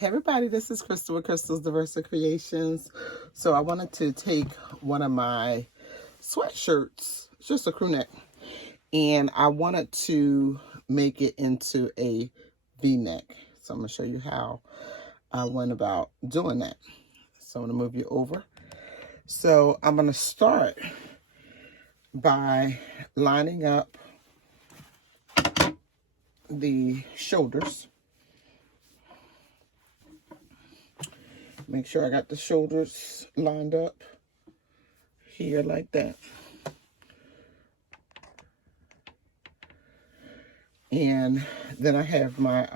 Hey everybody, this is Crystal with Crystal's Diversa Creations. So I wanted to take one of my sweatshirts, it's just a crew neck, and I wanted to make it into a V-neck. So I'm going to show you how I went about doing that. So I'm going to move you over. So I'm going to start by lining up the shoulders. Make sure I got the shoulders lined up here like that. And then I have my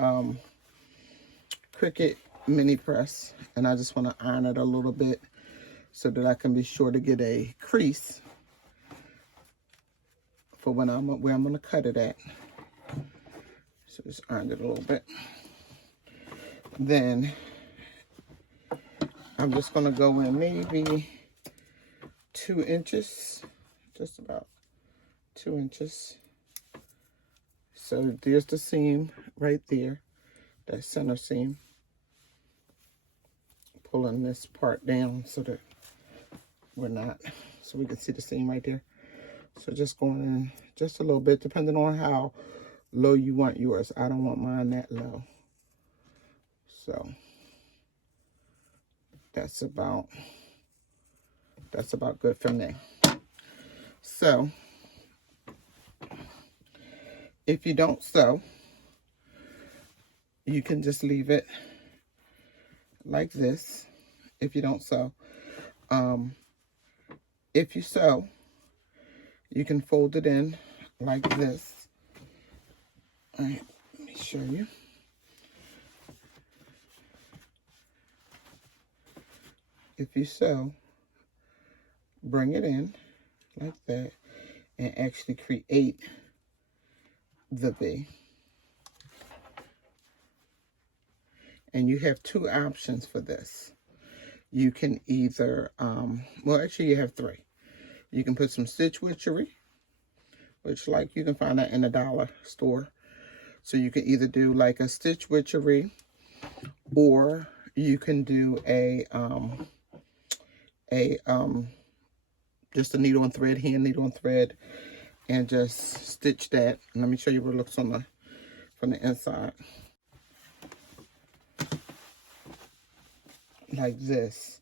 Cricut mini press, and I just want to iron it a little bit so that I can be sure to get a crease for where I'm going to cut it at. So just iron it a little bit. Then I'm just going to go in maybe 2 inches, just about 2 inches. So there's the seam right there, that center seam. Pulling this part down so that so we can see the seam right there. So just going in just a little bit, depending on how low you want yours. I don't want mine that low. So that's about good for me. So if you don't sew, you can just leave it like this. If you don't sew, if you sew, you can fold it in like this. All right, let me show you. If you sew, bring it in like that and actually create the V. And you have 2 options for this. You can either, well, actually you have 3. You can put some stitch witchery, which like you can find that in the dollar store. So you can either do like a stitch witchery, or you can do just a needle and thread, hand needle and thread, and just stitch that. And let me show you what it looks on from the inside. Like this.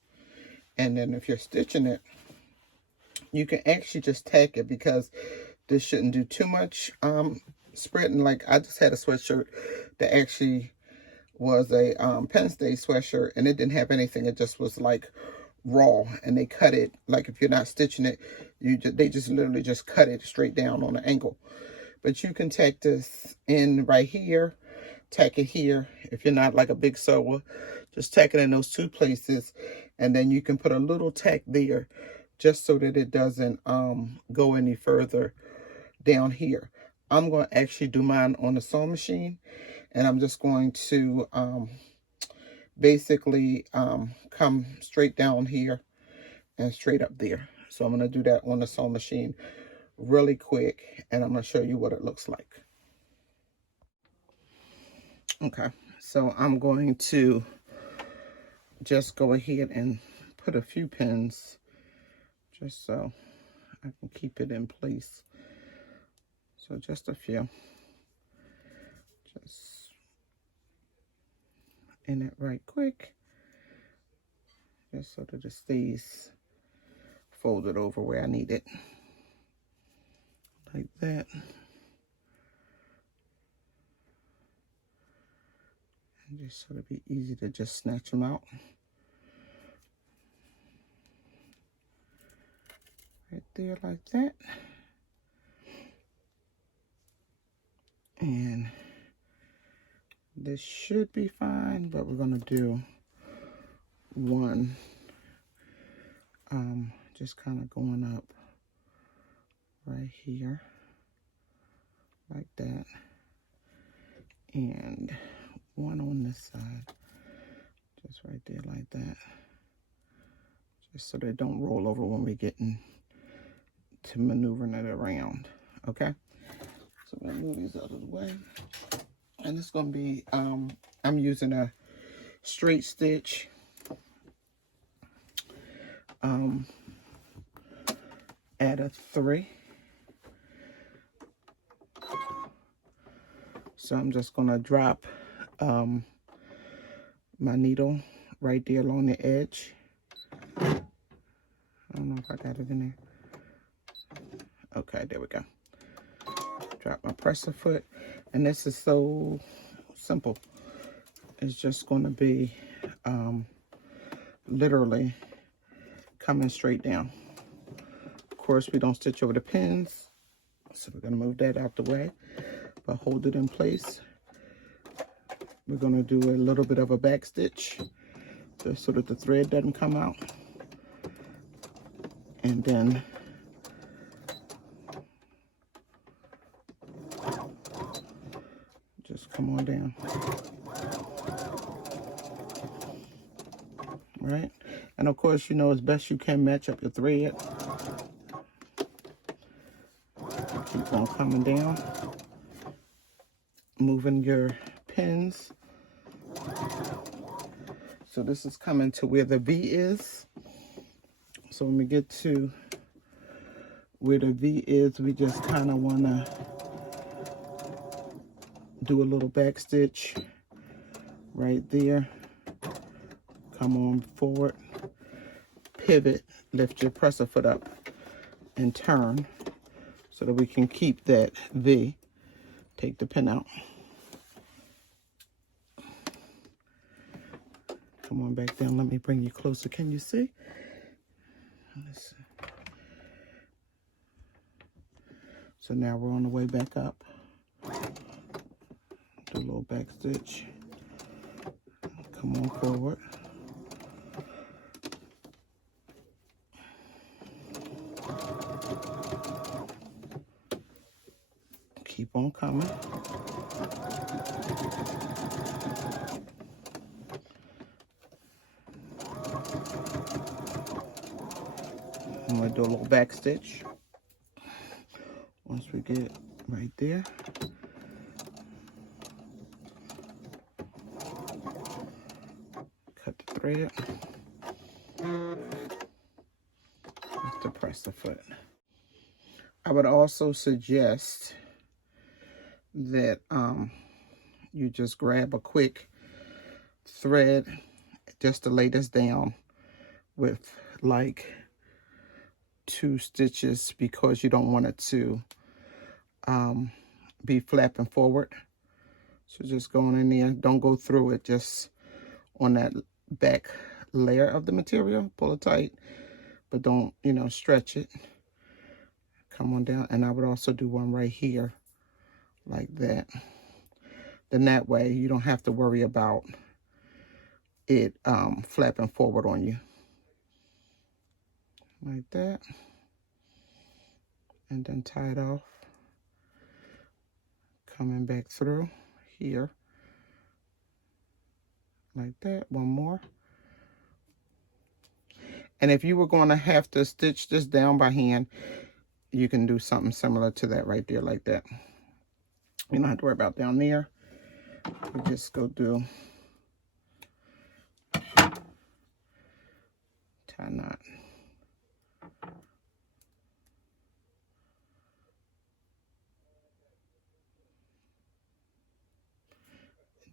And then if you're stitching it, you can actually just tack it, because this shouldn't do too much spreading. Like I just had a sweatshirt that actually was a Penn State sweatshirt, and it didn't have anything. It just was like raw, and they cut it. Like if you're not stitching it, they just literally just cut it straight down on the ankle. But you can tack this in right here, tack it here. If you're not like a big sewer, just tack it in those 2 places, and then you can put a little tack there just so that it doesn't go any further down here. I'm going to actually do mine on the sewing machine, and I'm just going to basically come straight down here and straight up there. So I'm going to do that on the sewing machine really quick, and I'm going to show you what it looks like. Okay, so I'm going to just go ahead and put a few pins just so I can keep it in place. So just a few. Just in it right quick, just so that it stays folded over where I need it. Like that. And just so it'll be easy to just snatch them out. Right there like that. And this should be fine, but we're going to do one just kind of going up right here like that, and one on this side just right there like that, just so they don't roll over when we get into maneuvering it around. Okay, so I'm going to move these out of the way, and it's going to be I'm using a straight stitch. Add a 3. So I'm just going to drop my needle right there along the edge. I don't know if I got it in there. Okay, there we go. Drop my presser foot. And this is so simple. It's just going to be literally coming straight down. Of course, we don't stitch over the pins, so we're going to move that out the way, but hold it in place. We're going to do a little bit of a back stitch just so that the thread doesn't come out, and then just come on down. Right? And of course, you know, as best you can match up your thread. Keep on coming down, moving your pins. So this is coming to where the V is. So when we get to where the V is, we just kind of want to do a little back stitch right there. Come on forward, pivot, lift your presser foot up, and turn so that we can keep that V. Take the pin out. Come on back down. Let me bring you closer. Can you see? Let's see. So now we're on the way back up. Do a little back stitch. Come on forward. Keep on coming. I'm going to do a little back stitch. Once we get right there, cut the thread. Just to press the foot. I would also suggest that you just grab a quick thread just to lay this down with like 2 stitches, because you don't want it to be flapping forward. So just going in there, don't go through it, just on that back layer of the material, pull it tight, but don't, you know, stretch it. Come on down, and I would also do one right here like that. Then that way you don't have to worry about it flapping forward on you. Like that. And then tie it off. Coming back through here. Like that. One more. And if you were going to have to stitch this down by hand, you can do something similar to that right there, like that. You don't have to worry about down there. You just go do tie knot.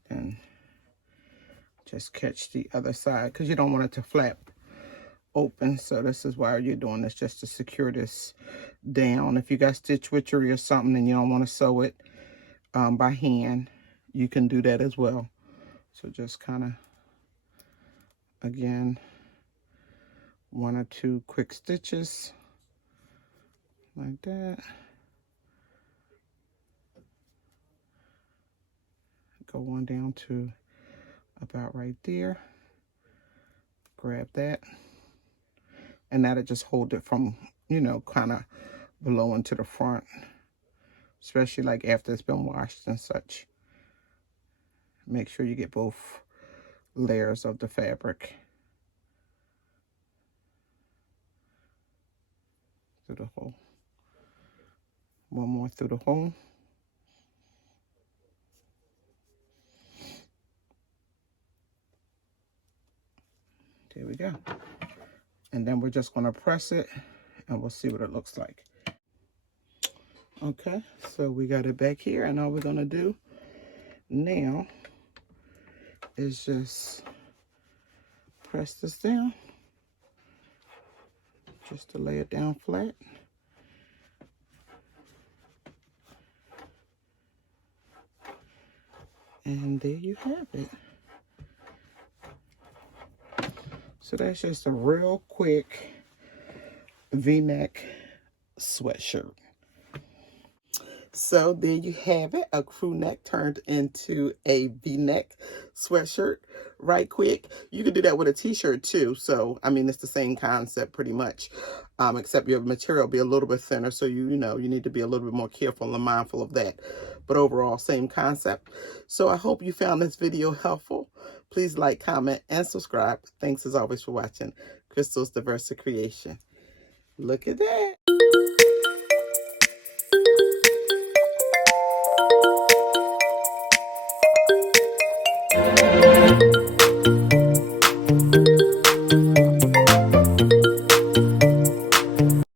And just catch the other side, because you don't want it to flap open. So this is why you're doing this, just to secure this down. If you got stitch witchery or something and you don't want to sew it by hand, you can do that as well. So just kind of, again, 1 or 2 quick stitches like that. Go on down to about right there. Grab that. And that'll just hold it from, you know, kind of blowing to the front. Especially like after it's been washed and such. Make sure you get both layers of the fabric. Through the hole. One more through the hole. There we go. And then we're just going to press it and we'll see what it looks like. Okay, so we got it back here, and all we're going to do now is just press this down just to lay it down flat. And there you have it. So that's just a real quick V-neck sweatshirt. So there you have it, a crew neck turned into a V-neck sweatshirt right quick. You can do that with a t-shirt too. So, I mean, it's the same concept pretty much, except your material will be a little bit thinner. So, you know, you need to be a little bit more careful and mindful of that. But overall, same concept. So I hope you found this video helpful. Please like, comment, and subscribe. Thanks as always for watching Crystal's Diversa Creation. Look at that.